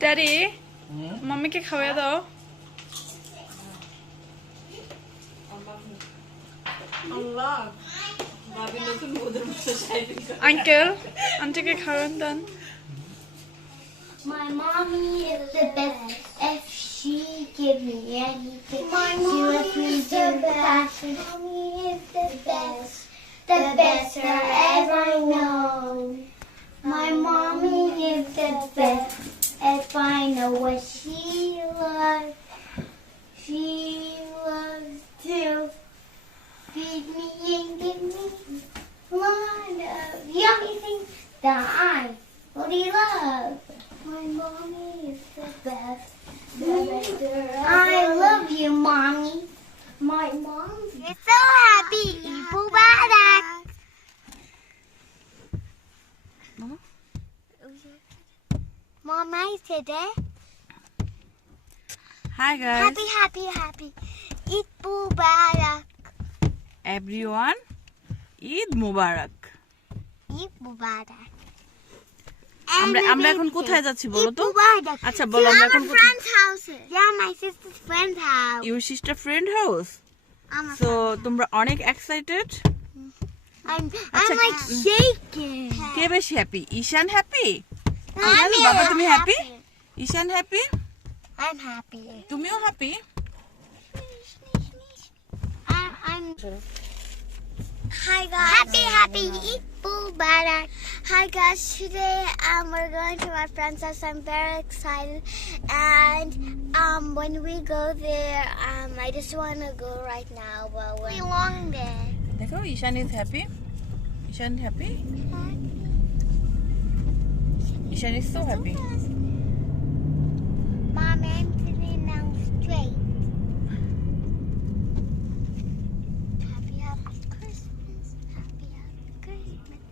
Daddy, mummy ke khawaya dao. Allah. Uncle, auntie ke khawan dan. My mommy is the best. If she give me anything, she lets me do that. Mommy is the best I ever known. My mommy is the best. If I know what she loves to feed me and give me a lot of yummy things that I really love. My mommy is the best. I love you, mommy. My mom is so happy. Eid Mubarak. Mom, nice today. Hi guys. Happy. Eid Mubarak. Everyone, Eid Mubarak. Eid Mubarak. আমরা এখন কোথায় যাচ্ছি বলো তো? আচ্ছা বলো আমরা আমরা এখন কোথায়? Friend's house. Yeah, my sister's friend's house. Your sister friend house? So তোমরা অনেক এক্সাইটেড? I'm like shaking. কে বেশি হ্যাপি? ঈশান হ্যাপি? I'm বাবা তুমি happy? Ishan happy? I'm happy. তুমিও happy? I'm Hi guys. Happy Eid Mubarak. Hi guys, today we're going to my friend's house. I'm very excited, and when we go there, I just want to go right now, but we're long there. দেখো ঈশান is happy. Ishan happy? Ishan is so happy. Mom, I'm sitting now straight. Happy Christmas. Happy Christmas.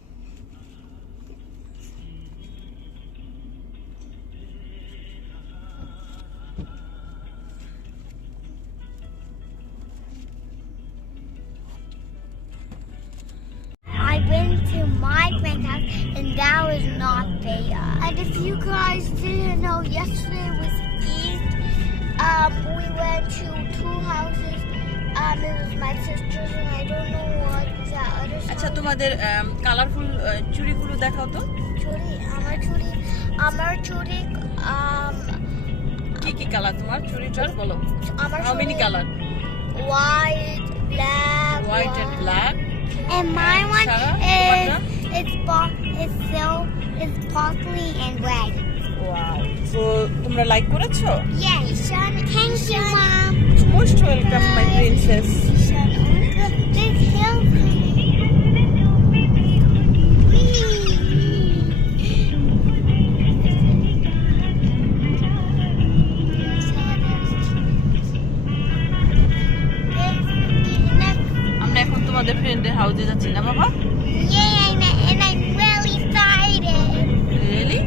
I went to my friend's house and that was not there. And if you guys didn't know, yesterday was Eid. We went to two houses. It was my sister's and I don't know what was that other side. আচ্ছা তোমাদের colourful চুড়িগুলো দেখাও তো। আমার চুড়ি কি colour তোমার চুড়িটার বলো? আমার How many color? white, black, White and black. and my one Sarah, it's sparkly and red. Wow. So তোমরা লাইক করেছো? Yes. Thank you, Mom. Most welcome my princess. This hill. আমরা এখন তোমাদের ফ্রেন্ডের হাউসে যাচ্ছি না বাবা? Yeah, and I'm really excited. Really?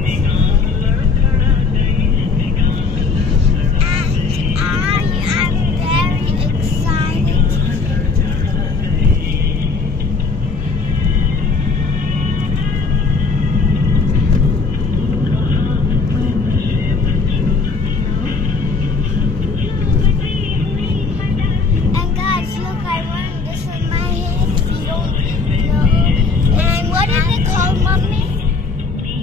I am very excited. And guys, look, I run this in my head if you don't know. And what is it called, Mommy?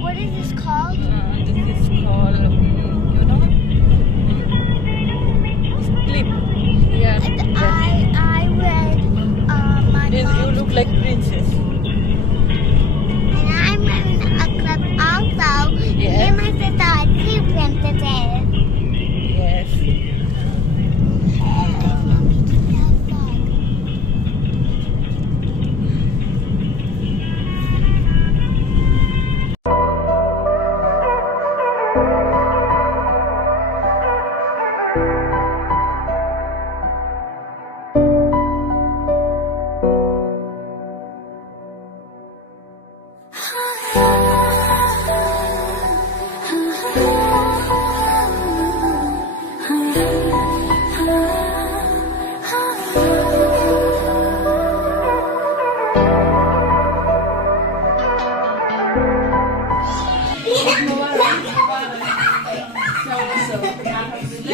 What is this called? This is called, you know, clip. Yeah. I read my Then you mom. look like princess. And I'm wearing a clip also. Yes. Me and my sister are two princesses. Yes.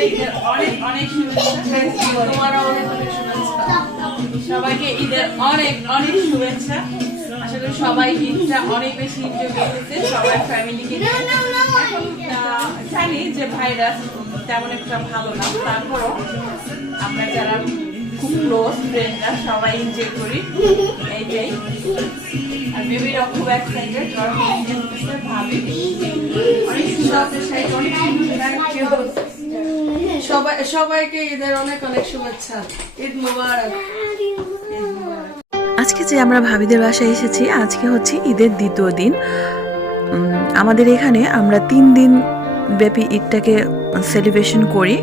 ঈদের অনেক অনেক শুভেচ্ছা। তোমারও অনেক অনেক শুভেচ্ছা। সবাইকে ঈদের অনেক অনেক শুভেচ্ছা। আশা করি সবাই ঈদটা অনেক বেশি এনজয় করতেছে, সবার ফ্যামিলিকে নিয়ে। এখন জানি যে ভাইরাস তেমন একটা ভালো না, তারপরও আমরা যারা খুব ক্লোজ ফ্রেন্ডরা সবাই এনজয় করি, এইটাই। আর বেবিরাও খুব এক্সাইটেড, কারণ ভাবি অনেক সুন্দর। সবাইকে ঈদের অনেক অনেক শুভেচ্ছা। ঈদ মোবারক। আজকে যে আমরা ভাবিদের বাসায় এসেছি, আজকে হচ্ছে ঈদের দ্বিতীয় দিন। আমাদের এখানে আমরা 3 দিন ব্যাপী ঈদটাকে সেলিব্রেশন করি।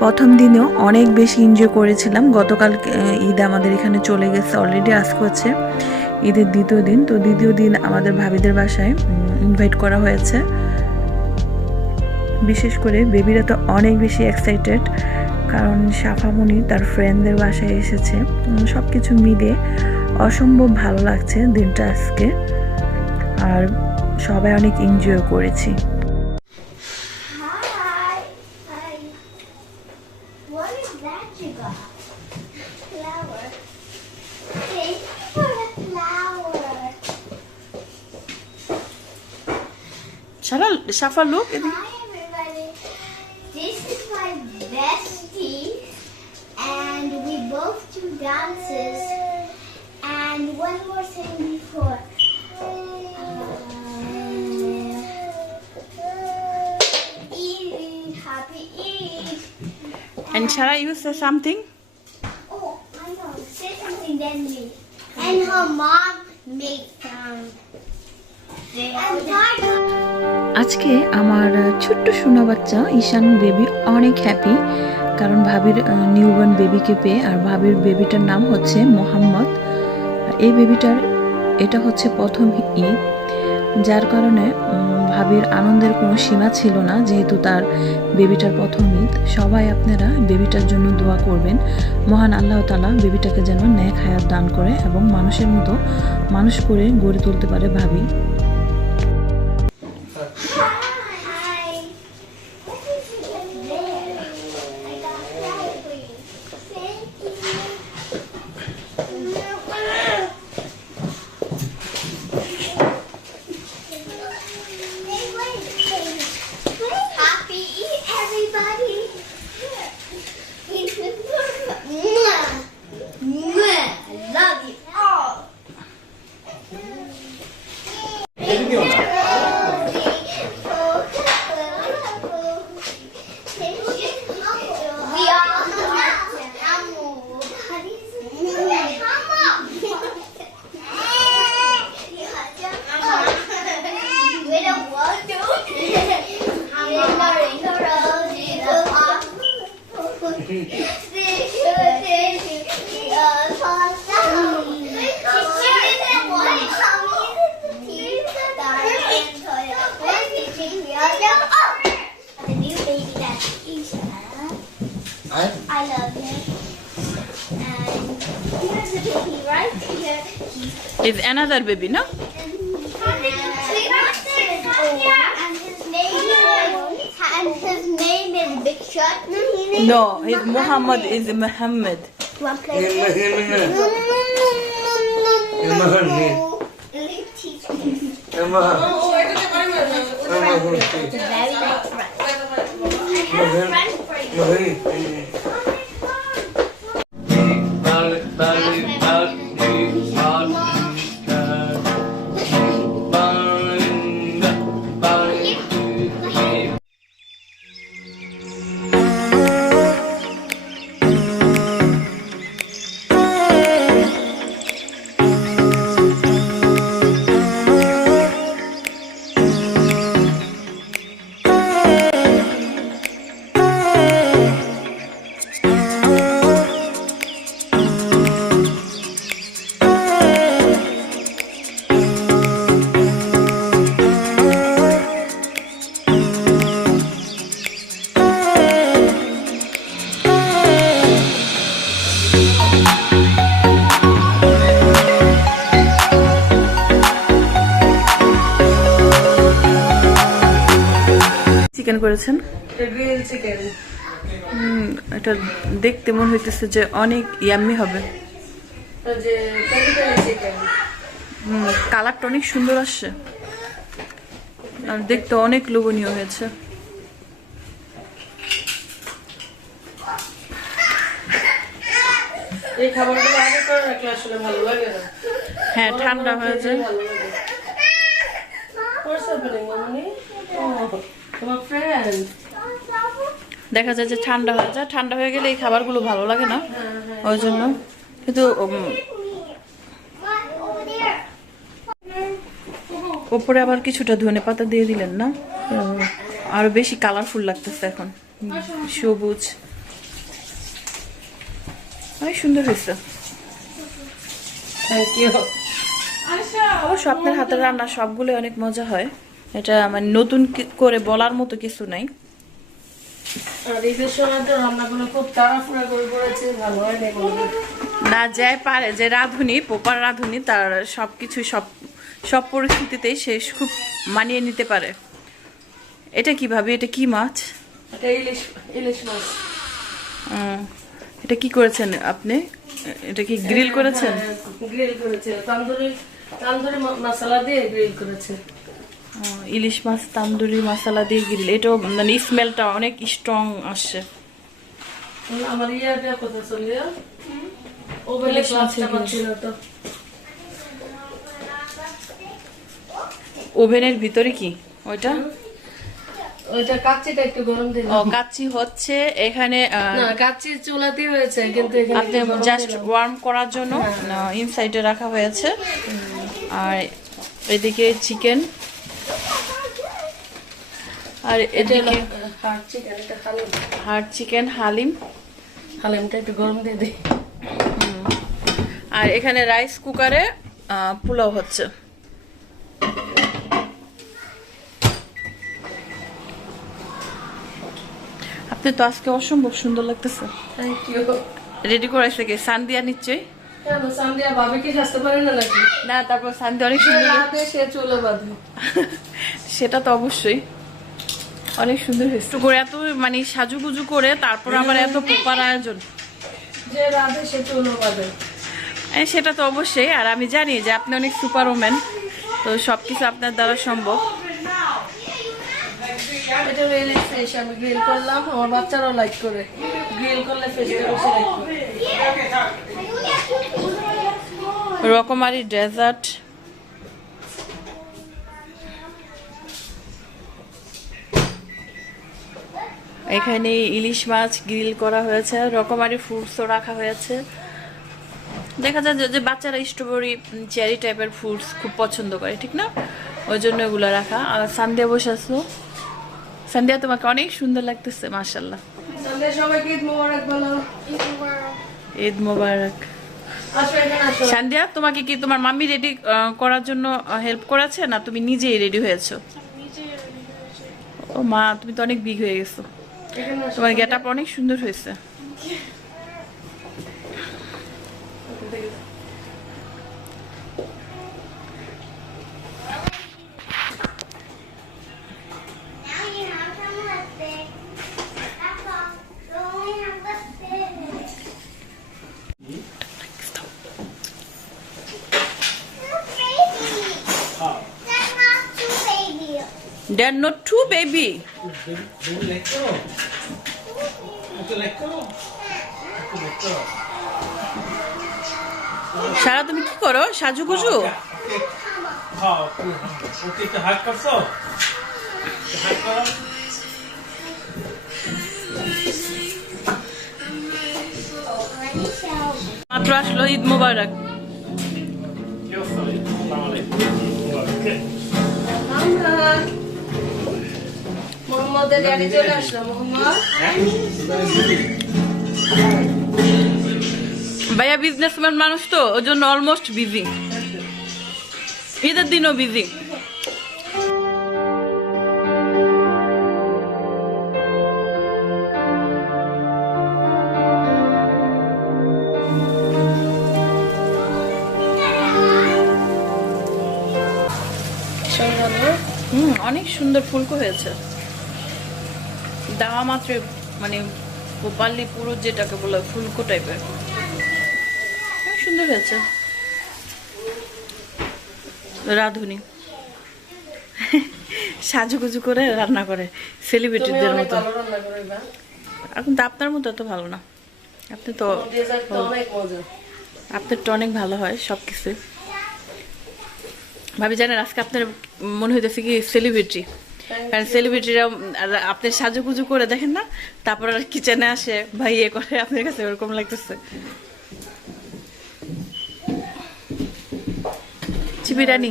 প্রথম দিনেও অনেক বেশি এনজয় করেছিলাম। গতকাল ঈদ আমাদের এখানে চলে গেছে অলরেডি। আজকে হচ্ছে ঈদের দ্বিতীয় দিন। তো দ্বিতীয় দিন আমাদের ভাবিদের বাসায় ইনভাইট করা হয়েছে। বিশেষ করে বেবিরা তো অনেক বেশি এক্সাইটেড, কারণ সাফামণি তার ফ্রেন্ডদের বাসায় এসেছে। সব কিছু মিলে অসম্ভব ভালো লাগছে দিনটা আজকে, আর সবাই অনেক এনজয় করেছি। Hi. Hi. What is that you got? Flower. Thank you for the flower. Safa look. Hi everybody. This is my bestie, and we both do dances. And one more thing before. Eid, happy Eid. And Shara, you say something? Oh, I know. Say something then me. And her mom made some. And Carter. আজকে আমার ছোট্ট সোনা বাচ্চা ঈশান baby অনেক happy, কারণ ভাবির newborn বেবিকে পেয়ে। আর ভাবির বেবিটার নাম হচ্ছে মোহাম্মদ। আর এই বেবিটার এটা হচ্ছে প্রথম ঈদ, যার কারণে ভাবির আনন্দের কোনো সীমা ছিল না, যেহেতু তার বেবিটার প্রথম ঈদ। সবাই আপনারা বেবিটার জন্য দোয়া করবেন, মহান আল্লাহ তাআলা বেবিটাকে যেন নেক হায়াত দান করে এবং মানুষের মতো মানুষ করে গড়ে তুলতে পারে ভাবি। Hi. What is it there? I got that for you. Thank you. Happy Eid, everybody. Mwah. Love you all. We all the new baby that's Isha. I love him. And here's the baby right here. Is another baby, no? And his name is Big Shot. No, his Muhammad is Muhammad. You want to play with him? Teach me. Very nice friend. I have a friend for you. Chicken করেছেন? এটা grill chicken. এটা দেখতে মনে হইতেছে যে অনেক yummy হবে। যে পেরি পেরি চিকেন। কালারটা অনেক সুন্দর আসছে আর দেখতে অনেক লোভনীয় হয়েছে। এই খাবারগুলো আগে করে রাখলে আসলে ভালো লাগে না। হ্যাঁ, ঠান্ডা হয়ে যায়। ভালো লাগে। What's happening, Mommy? Oh, তোমার friend. দেখা যায় যে ঠান্ডা হয়ে যায়, ঠান্ডা হয়ে গেলে এই খাবারগুলো ভালো লাগে না, ওই জন্য। কিন্তু উপরে আবার কিছুটা ধনেপাতা দিয়ে দিলেন না, আরো বেশি কালারফুল লাগতেছে এখন, সবুজ, অনেক সুন্দর হয়েছে। Thank you. অবশ্য আপনার হাতের রান্না সবগুলো অনেক মজা হয়, এটা মানে নতুন করে বলার মতো কিছু নাই। আর ঈদের সময় তো রান্নাগুলো খুব তাড়াহুড়া করে করেছে, ভালো হয় না কোনোদিন। না, যে পারে, যে রাঁধুনি, প্রপার রাঁধুনি, তার সবকিছু সব পরিস্থিতিতেই সে খুব মানিয়ে নিতে পারে। এটা কিভাবে, এটা কি মাছ? এটা ইলিশ মাছ। এটা কি করেছেন আপনি? এটা কি গ্রিল করেছেন? গ্রিল করেছে, তান্দুরি মশলা দিয়ে গ্রিল করেছে। ইলিশ মাছ তান্দুরি মশলা দিয়ে গ্রিল, এটাও মানে স্মেলটা অনেক স্ট্রং আসছে। আমার ইয়াটা কথা চলে ওভেনে ক্লাসটা পাচ্ছিল তো। ওভেনের ভিতরে কি ওইটা? ওইটা কাচ্চিটা একটু গরম দিন। ও, কাচ্চি হচ্ছে এখানে, না কাচ্চি চুলাতেই হয়েছে, কিন্তু এখানে আপনি জাস্ট ওয়ার্ম করার জন্য ইনসাইডে রাখা হয়েছে। আর এদিকে চিকেন, আর এদিকে হার্ড চিকেন, এটা হালিম। হার্ড চিকেন, হালিমটা একটু গরম দিয়ে দিই। আর এখানে রাইস কুকারে পোলাও হচ্ছে। আপনি তো আজকে অসম্ভব সুন্দর লাগতেছে। Thank you. রেডি করাইছে কি সান্দিয়া নিশ্চয়ই? কেন সান্দিয়া ভাবে কি সাজতে পারে না নাকি? না, তারপর সান্দিয়া অনেক সুন্দর, রাতে সে চুলো বাঁধে। সেটা তো অবশ্যই অনেক সুন্দর হয়েছে। একটু করে এত মানে সাজুগুজু করে তারপর আবার এত প্রপার আয়োজন, যে রাতে সে চুলো বাঁধে। সেটা তো অবশ্যই। আর আমি জানি যে আপনি অনেক সুপার ওম্যান, তো সবকিছু আপনার দ্বারা সম্ভব। এটা রিয়েলি ফ্রেশ, আমি গ্রিল করলাম, আমার বাচ্চারাও লাইক করে। গ্রিল করলে ফ্রেশটা বেশি লাইক করে। রকমারি ডেজার্ট, এখানে ইলিশ মাছ গ্রিল করা হয়েছে, রকমারি ফ্রুটসও রাখা হয়েছে। দেখা যায় যে বাচ্চারা স্ট্রবেরি, চেরি টাইপের ফ্রুটস খুব পছন্দ করে, ঠিক না? ওই জন্য এগুলো রাখা। আর সান্দিয়া বসে আসলো। সান্দিয়া, তোমাকে অনেক সুন্দর লাগতেছে, মাশাআল্লাহ। সান্দিয়া, সবাইকে ঈদ মোবারক বলো। ঈদ মোবারক। আসো এখানে আসো। সান্দিয়া, তোমাকে কি তোমার মাম্মি রেডি করার জন্য হেল্প করেছে, না তুমি নিজেই রেডি হয়েছো? ও মা, তুমি তো অনেক বিগ হয়ে গেছো, এখানে আসো। তোমার গেট আপ অনেক সুন্দর হয়েছে। Now you have some lipstick. That's all. You only have lipstick. That's not too baby. They are not too baby. Baby lecco. Itu lecco. Itu lecco. সারা তুমি কি করো, সাজুগুজু? হ্যাঁ, ওকে একটু হাত করছো? হাত করো। মাত্র আসলো, ঈদ মোবারক। আমরা মোহাম্মদের ড্যাডি চলে আসলো। মোহাম্মদ ভাইয়া বিজনেসম্যান মানুষ তো, ওই জন্য অলমোস্ট বিজি, ঈদের দিনও বিজি। অনেক সুন্দর ফুলকো হয়েছে। দেওয়া মাত্র মানে প্রপারলি পুরো যেটাকে বলে ফুলকো টাইপের সুন্দর হয়েছে। রাঁধুনি সাজুগুজু করে রান্না করে সেলিব্রিটিদের মতো। এখন তো আপনার মতো এত ভালো না, আপনি তো আপনার তো অনেক ভালো হয় সবকিছু। ভাবি জানেন আজকে আপনার মনে হইতেছে কি সেলিব্রিটি, কারণ সেলিব্রিটিরা আপনি সাজুগুজু করে দেখেন না, তারপর আর কিচেনে আসে বা ইয়ে করে, আপনার কাছে ওরকম লাগতেছে। কাচ্চি বিরিয়ানি,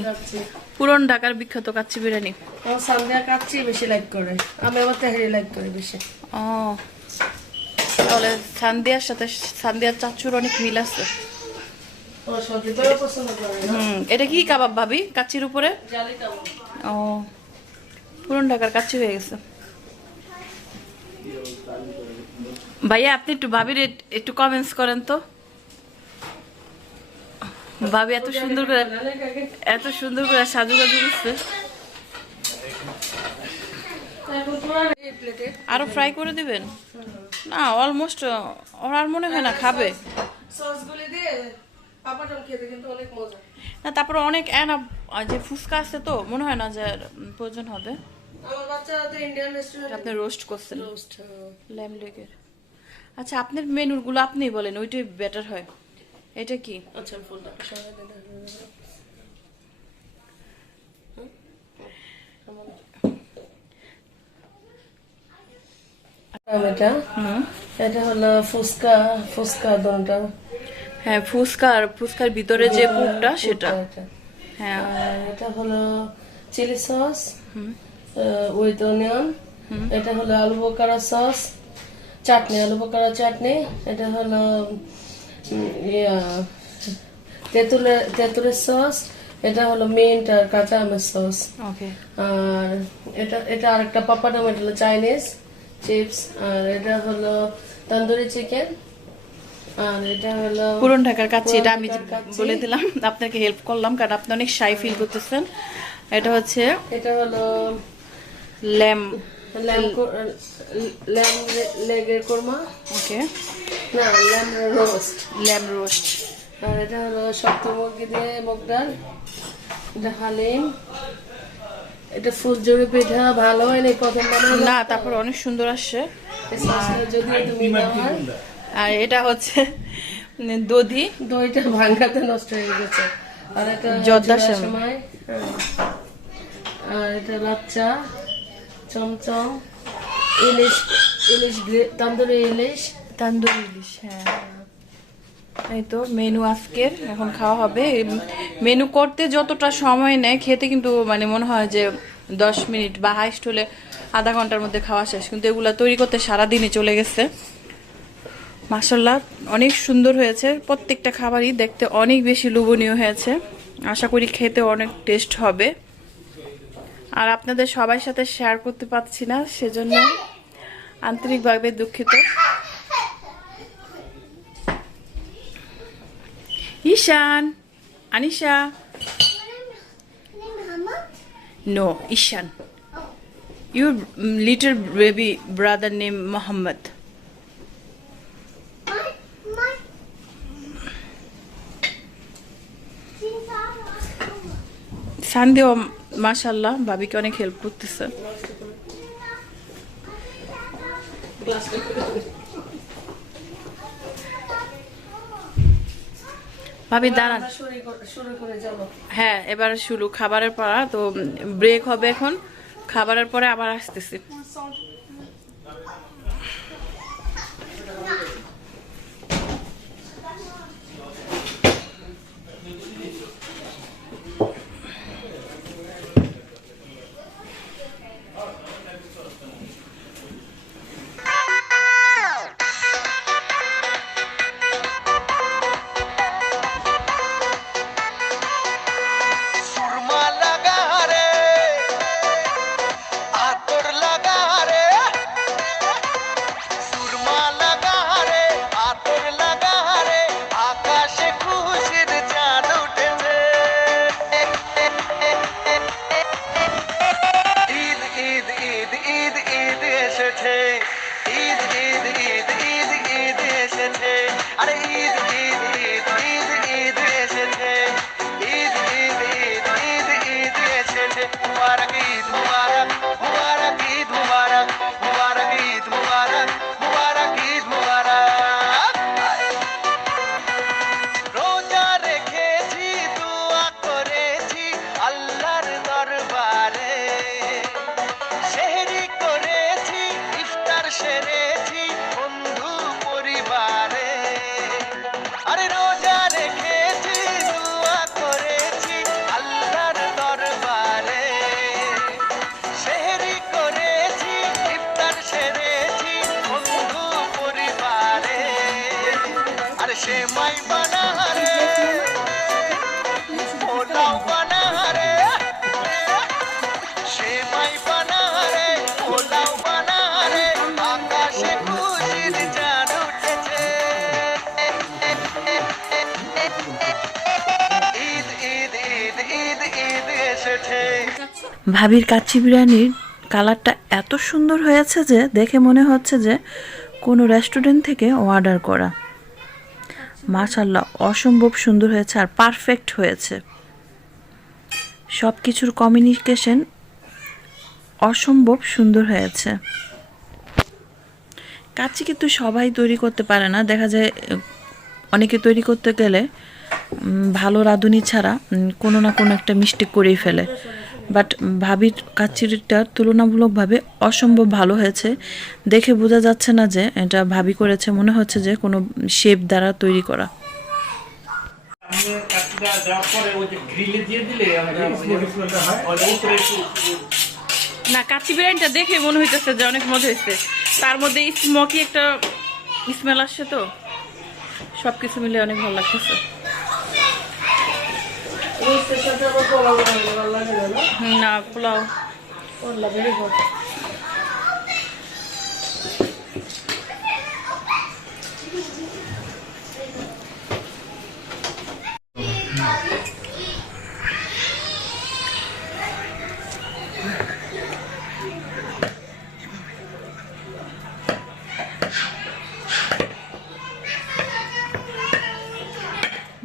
পুরন ঢাকার বিখ্যাত কাচ্চি বিরিয়ানি। সান্দিয়া কাচ্চি বেশি লাইক করে, আমি আবার তেহারি লাইক করি বেশি। ও তাহলে সান্দিয়ার সাথে সান্দিয়ার চাচুর অনেক মিল আছে। এটা কি কাবাব ভাবি কাচ্চির উপরে? ও পুরন ঢাকার কাচ্চি হয়ে গেছে। ভাইয়া আপনি একটু ভাবির একটু কমেন্টস করেন তো। ভাবি এত সুন্দর করে সাজুগাজু করছে। আরো ফ্রাই করে দিবেন না? অলমোস্ট ওর আর মনে হয় না খাবে না। তারপরে অনেক যে ফুচকা আছে তো মনে হয় না যে প্রয়োজন হবে। আপনি রোস্ট করছেন ল্যাম লেগের। আচ্ছা আপনার মেনুর গুলো আপনি বলেন, ওইটাই বেটার হয়। এটা কি? আচ্ছা এটা হলো ফুচকা দোনটা। হ্যাঁ ফুচকার ভিতরে যে পুরটা সেটা। হ্যাঁ এটা হলো চিলি সস উইথ অনিয়ন। এটা হলো আলু বোকারা সস চাটনি, আলু বোকারা চাটনি। এটা হলো তেঁতুলের সস। এটা হলো মিন্ট আর কাঁচা আমের সস। ওকে। আর এটা আরেকটা পাপাডাম, এটা হলো চাইনিজ চিপস। আর এটা হলো তন্দুরি চিকেন। আর এটা হলো পুরন ঢাকার কাচ্চি। এটা আমি বলে দিলাম, আপনাকে হেল্প করলাম কারণ আপনি অনেক শাই ফিল করতেছেন। এটা হলো ল্যাম লেগের কোরমা। ওকে না ল্যাম রোস্ট। আর এটা হলো শক্ত মুরগি দিয়ে মুগ ডাল। এটা হালিম। এটা ফুলঝুরি পিঠা ভালো হয়নি প্রথম বানানো না, তারপর অনেক সুন্দর আসছে। যদি তুমি আর এটা হচ্ছে দইটা ভাঙাতে নষ্ট হয়ে গেছে। আর এটা জর্দার সময়। আর এটা লাচ্চা, চমচম, ইলিশ তন্দুরি ইলিশ। হ্যাঁ এই তো মেনু আজকের। এখন খাওয়া হবে। মেনু করতে যতটা সময় নেয় খেতে কিন্তু মানে মনে হয় যে 10 মিনিট বা হাইস্ট হলে আধা ঘন্টার মধ্যে খাওয়া শেষ, কিন্তু এগুলা তৈরি করতে সারাদিনই চলে গেছে। মাশাআল্লাহ অনেক সুন্দর হয়েছে, প্রত্যেকটা খাবারই দেখতে অনেক বেশি লোভনীয় হয়েছে। আশা করি খেতে অনেক টেস্ট হবে। আর আপনাদের সবার সাথে শেয়ার করতে পারছি না, সেজন্য আন্তরিকভাবে দুঃখিত। ঈশান, Anisha, no, Ishan. Your little baby brother named Muhammad. সানদেও মাশাআল্লাহ ভাবিকে অনেক হেল্প করতেছে। ভাবি দাঁড়ান। হ্যাঁ এবার শুরু খাবারের পর, তো ব্রেক হবে এখন, খাবারের পরে আবার আসতেছি। सुरमा लगा रे आतुर लगा रे मुबारक ईद मुबारक मुबारक ईद मुबारक मुबारक ईद मुबारक मुबारक ईद मुबारक रोजा রেখেছি দোয়া করেছি আল্লাহর দরবারে সেহরি করেছি ইফতার সেরেছি বন্ধু পরিবারে আরে রোজা রেখেছি দোয়া করেছি আল্লাহর দরবারে সেহরি করেছি ইফতার সেরেছি বন্ধু পরিবারে আরে সেমাই বানারে পোলাও বানারে সেমাই বানারে পোলাও বানারে আকাশে খুশির চাঁদ উঠেছে ঈদ ঈদ ঈদ ঈদ ঈদ এসেছে ভাবির কাচ্চি বিরিয়ানির কালারটা এত সুন্দর হয়েছে যে দেখে মনে হচ্ছে যে কোনো রেস্টুরেন্ট থেকে অর্ডার করা। মাশাআল্লাহ, অসম্ভব সুন্দর হয়েছে আর পারফেক্ট হয়েছে। সব কিছুর কমিউনিকেশন অসম্ভব সুন্দর হয়েছে। কাচ্চি কিন্তু সবাই তৈরি করতে পারে না, দেখা যায় অনেকে তৈরি করতে গেলে ভালো রাঁধুনি ছাড়া কোনো না কোনো একটা মিস্টেক করেই ফেলে। বাট ভাবির কাচ্চিটা তুলনামূলকভাবে অসম্ভব ভালো হয়েছে। দেখে বোঝা যাচ্ছে না যে এটা ভাবি করেছে, মনে হচ্ছে যে কোনো শেফ দ্বারা তৈরি করা। আমি কাঠিটা দেওয়ার পরে ওই যে গ্রিলে দিয়ে দিলে আমরা উপরে না, কাচ্চি বিরিয়ানিটা দেখে মনে হইতেছে যে অনেক মজা হয়েছে। তার মধ্যে স্মোকি একটা স্মেল আসছে, তো সবকিছু মিলে অনেক ভালো লাগতেছে। না, পোলাও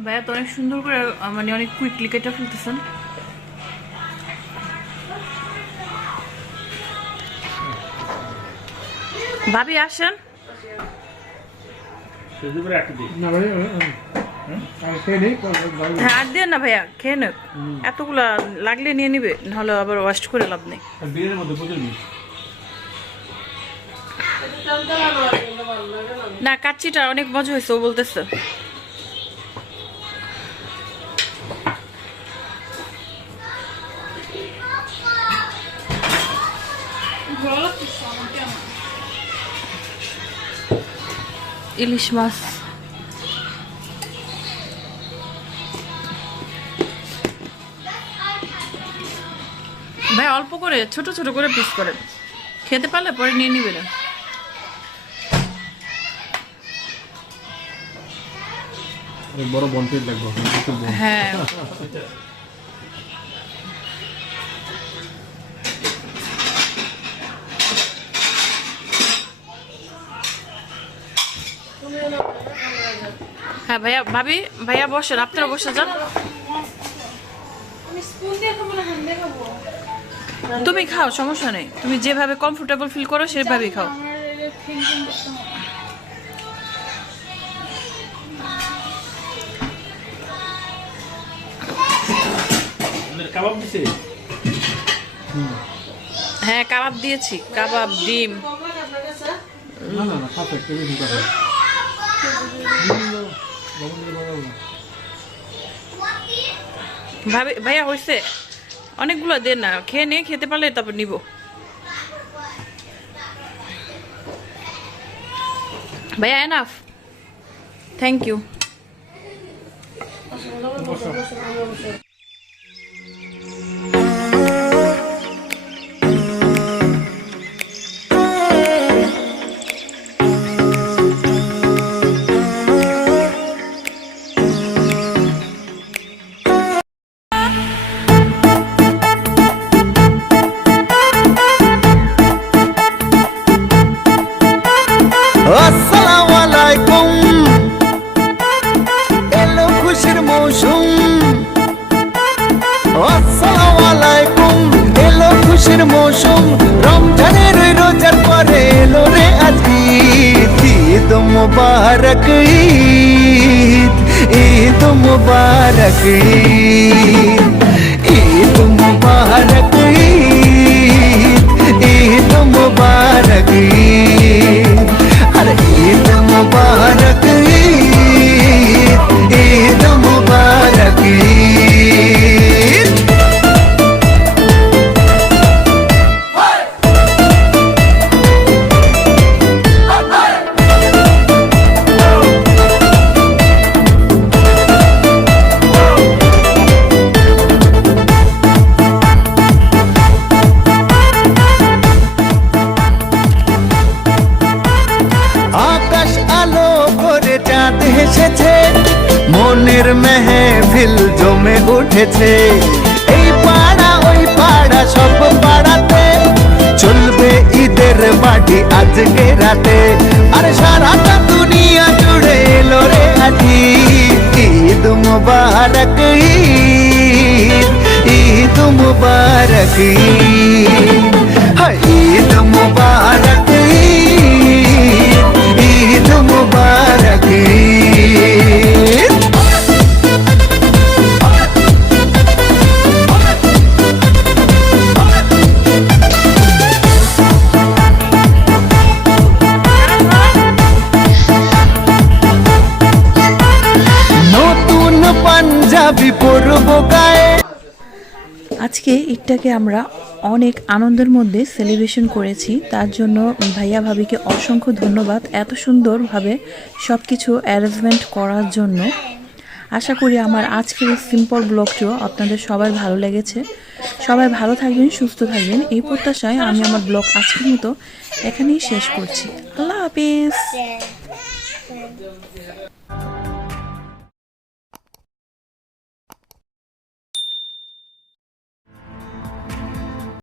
ভাইয়া তো অনেক সুন্দর করে মানে অনেক কুইকলি কেটে ফেলতেছেন। ভাবি আসেন। হ্যাঁ, আর দিয়ে না ভাইয়া, খেয়ে নেক। এতগুলা লাগলে নিয়ে নিবে, নাহলে আবার ওয়েস্ট করে লাভ নেই। না, কাচ্চিটা অনেক মজা হয়েছে, ও বলতেছে। ইলিশ মাছ ভাই অল্প করে ছোট ছোট করে পিস করে খেতে পারলে পরে নিয়ে নিবে না। বড় বন্টের লাগবে। হ্যাঁ, হ্যাঁ ভাইয়া, ভাবি ভাইয়া বসেন, আপনারা বসে যান। তুমি খাও, সমস্যা নেই, তুমি যেভাবে কমফোর্টেবল ফিল করো সেভাবেই খাও। কাবাব দিছে? হ্যাঁ, কাবাব দিয়েছি, কাবাব, ডিম। না না না, পারফেক্ট। ভাবি ভাইয়া হয়েছে, অনেকগুলো দেন না, খেয়ে নিয়ে খেতে পারলে তারপর নিব। ভাইয়া এনাফ, থ্যাংক ইউ। আসসালামু আলাইকুম এলো খুশির মৌসুম খুশির মৌসুম রমজানের ওই রোজার পরে এলো রে আজ ঈদ ঈদ মুবারক ঈদ ঈদ মুবারক ঈদ ঈদ মুবারক ঈদ ঈদ মুবারক ঈদ আরে ঈদ মুবারক ঈদ ঈদ মুবারক ঈদ আকাশ আলো করে চাঁদ হেসেছে মনের মেহফিল জমে উঠেছে এই পাড়া ওই পাড়া সব পাড়াতে চলবে ঈদের বাড়ি আজকে রাতে আর সারাটা দুনিয়া জুড়ে এলো রে আজ ঈদ মুবারক ঈদ ঈদ মুবারক ঈদ হায় ঈদ মুবারক ঈদ ঈদ মুবারক ঈদ নতুন পাঞ্জাবি পরব গায়ে আজকে ঈদটাকে আমরা অনেক আনন্দের মধ্যে সেলিব্রেশন করেছি, তার জন্য ভাইয়া ভাবিকে অসংখ্য ধন্যবাদ এত সুন্দরভাবে সব কিছু অ্যারেঞ্জমেন্ট করার জন্য। আশা করি আমার আজকের এই সিম্পল ব্লগটিও আপনাদের সবার ভালো লেগেছে। সবাই ভালো থাকবেন, সুস্থ থাকবেন, এই প্রত্যাশায় আমি আমার ব্লগ আজকের মতো এখানেই শেষ করছি। আল্লাহ হাফিজ।